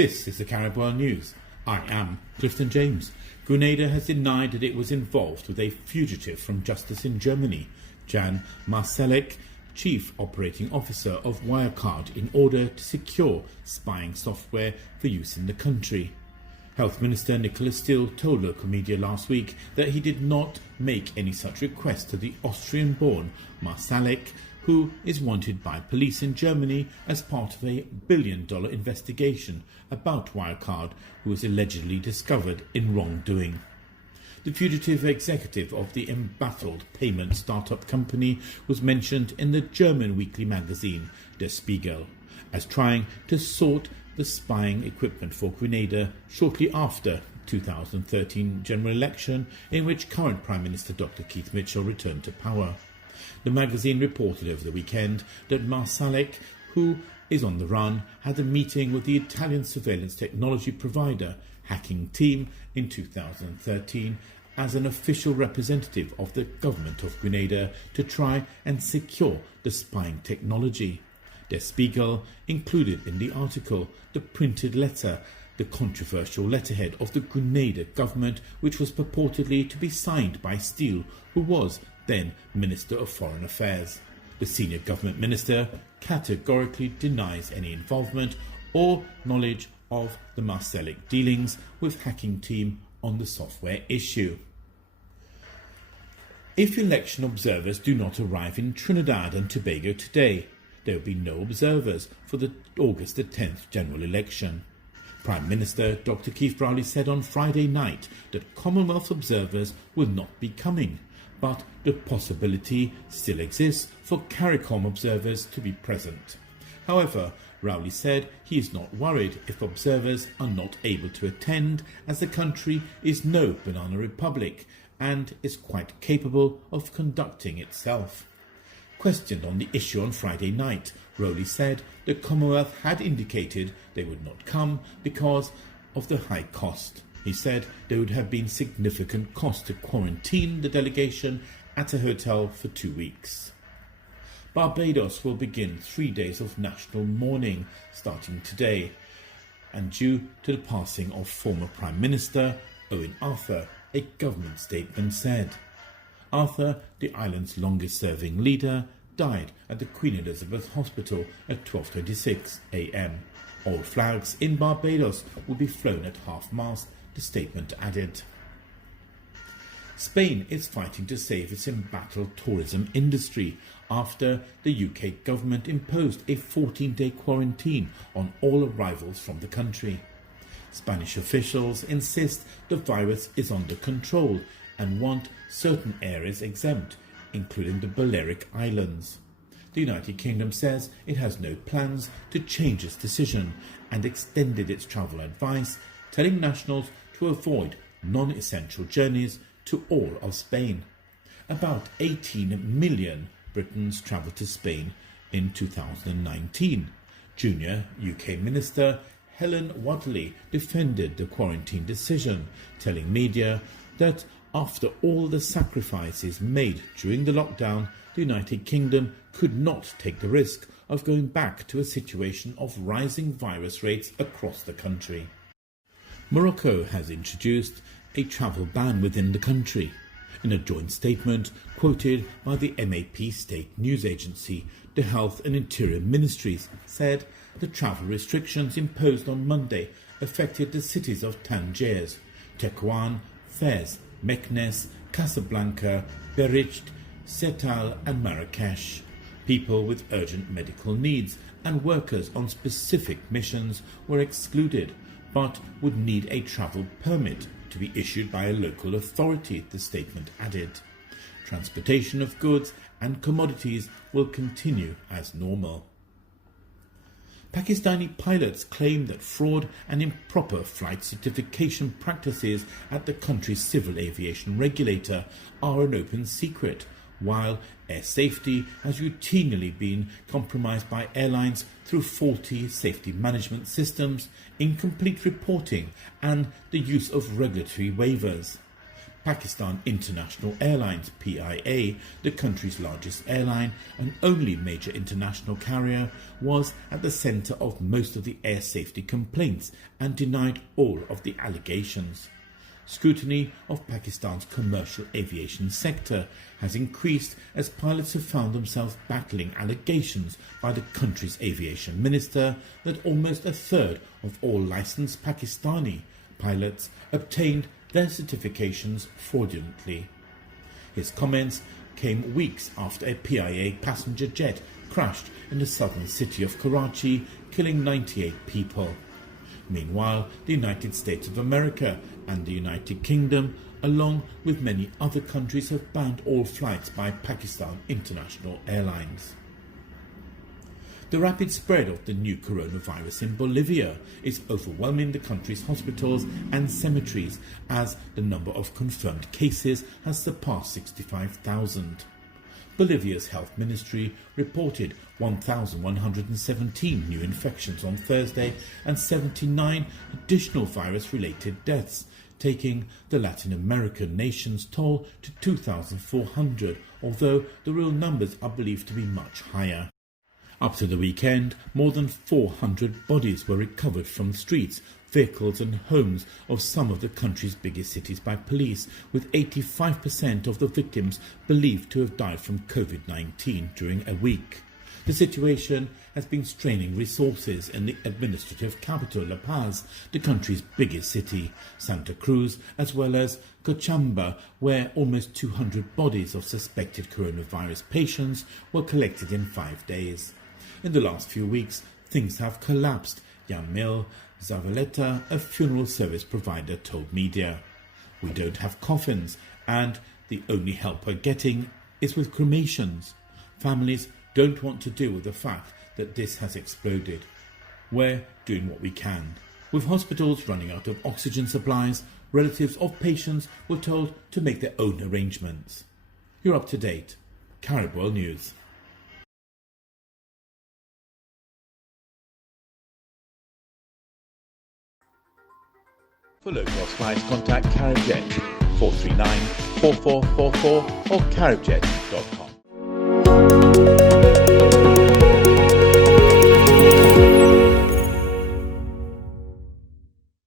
This is the Caribou News. I am Clifton James. Grenada has denied that it was involved with a fugitive from justice in Germany, Jan Marsalek, Chief Operating Officer of Wirecard, in order to secure spying software for use in the country. Health Minister Nicola Still told local media last week that he did not make any such request to the Austrian-born Marsalek, who is wanted by police in Germany as part of a billion-dollar investigation about Wirecard, who was allegedly discovered in wrongdoing. The fugitive executive of the embattled payment startup company was mentioned in the German weekly magazine Der Spiegel as trying to sort the spying equipment for Grenada shortly after 2013 general election, in which current Prime Minister Dr. Keith Mitchell returned to power. The magazine reported over the weekend that Marsalek, who is on the run, had a meeting with the Italian surveillance technology provider Hacking Team in 2013 as an official representative of the government of Grenada to try and secure the spying technology. Der Spiegel included in the article the printed letter, the controversial letterhead of the Grenada government, which was purportedly to be signed by Steele, who was then Minister of Foreign Affairs. The senior government minister categorically denies any involvement or knowledge of the Marsalek dealings with Hacking Team on the software issue. If election observers do not arrive in Trinidad and Tobago today, there will be no observers for the August the 10th general election. Prime Minister Dr. Keith Browley said on Friday night that Commonwealth observers will not be coming, but the possibility still exists for CARICOM observers to be present. However, Rowley said he is not worried if observers are not able to attend, as the country is no banana republic and is quite capable of conducting itself. Questioned on the issue on Friday night, Rowley said the Commonwealth had indicated they would not come because of the high cost. He said there would have been significant cost to quarantine the delegation at a hotel for 2 weeks. Barbados will begin 3 days of national mourning starting today, and due to the passing of former Prime Minister Owen Arthur, a government statement said. Arthur, the island's longest-serving leader, died at the Queen Elizabeth Hospital at 12:26 a.m. All flags in Barbados will be flown at half-mast, the statement added. Spain is fighting to save its embattled tourism industry after the UK government imposed a 14-day quarantine on all arrivals from the country. Spanish officials insist the virus is under control and want certain areas exempt, including the Balearic Islands. The United Kingdom says it has no plans to change its decision and extended its travel advice, telling nationals to avoid non-essential journeys to all of Spain. About 18 million Britons travelled to Spain in 2019. Junior UK Minister Helen Whately defended the quarantine decision, telling media that after all the sacrifices made during the lockdown, the United Kingdom could not take the risk of going back to a situation of rising virus rates across the country. Morocco has introduced a travel ban within the country. In a joint statement quoted by the MAP state news agency, the Health and Interior Ministries said the travel restrictions imposed on Monday affected the cities of Tangiers, Tetuan, Fez, Meknes, Casablanca, Bericht, Setal and Marrakesh. People with urgent medical needs and workers on specific missions were excluded, but would need a travel permit to be issued by a local authority, the statement added. Transportation of goods and commodities will continue as normal. Pakistani pilots claim that fraud and improper flight certification practices at the country's civil aviation regulator are an open secret, while air safety has routinely been compromised by airlines through faulty safety management systems, incomplete reporting and the use of regulatory waivers. Pakistan International Airlines (PIA), the country's largest airline and only major international carrier, was at the centre of most of the air safety complaints and denied all of the allegations. Scrutiny of Pakistan's commercial aviation sector has increased as pilots have found themselves battling allegations by the country's aviation minister that almost a third of all licensed Pakistani pilots obtained their certifications fraudulently. His comments came weeks after a PIA passenger jet crashed in the southern city of Karachi, killing 98 people. Meanwhile, the United States of America and the United Kingdom, along with many other countries, have banned all flights by Pakistan International Airlines. The rapid spread of the new coronavirus in Bolivia is overwhelming the country's hospitals and cemeteries as the number of confirmed cases has surpassed 65,000. Bolivia's health ministry reported 1,117 new infections on Thursday and 79 additional virus-related deaths, taking the Latin American nation's toll to 2,400, although the real numbers are believed to be much higher. Up to the weekend, more than 400 bodies were recovered from streets, vehicles and homes of some of the country's biggest cities by police, with 85% of the victims believed to have died from COVID-19 during a week. The situation has been straining resources in the administrative capital La Paz, the country's biggest city, Santa Cruz, as well as Cochabamba, where almost 200 bodies of suspected coronavirus patients were collected in 5 days. In the last few weeks, things have collapsed, Yamil Zavaleta, a funeral service provider, told media. We don't have coffins, and the only help we're getting is with cremations. Families don't want to deal with the fact that this has exploded. We're doing what we can. With hospitals running out of oxygen supplies, relatives of patients were told to make their own arrangements. You're up to date. Carib World News. For low-cost flights, contact Caribjet 439 4444 or caribjet.com.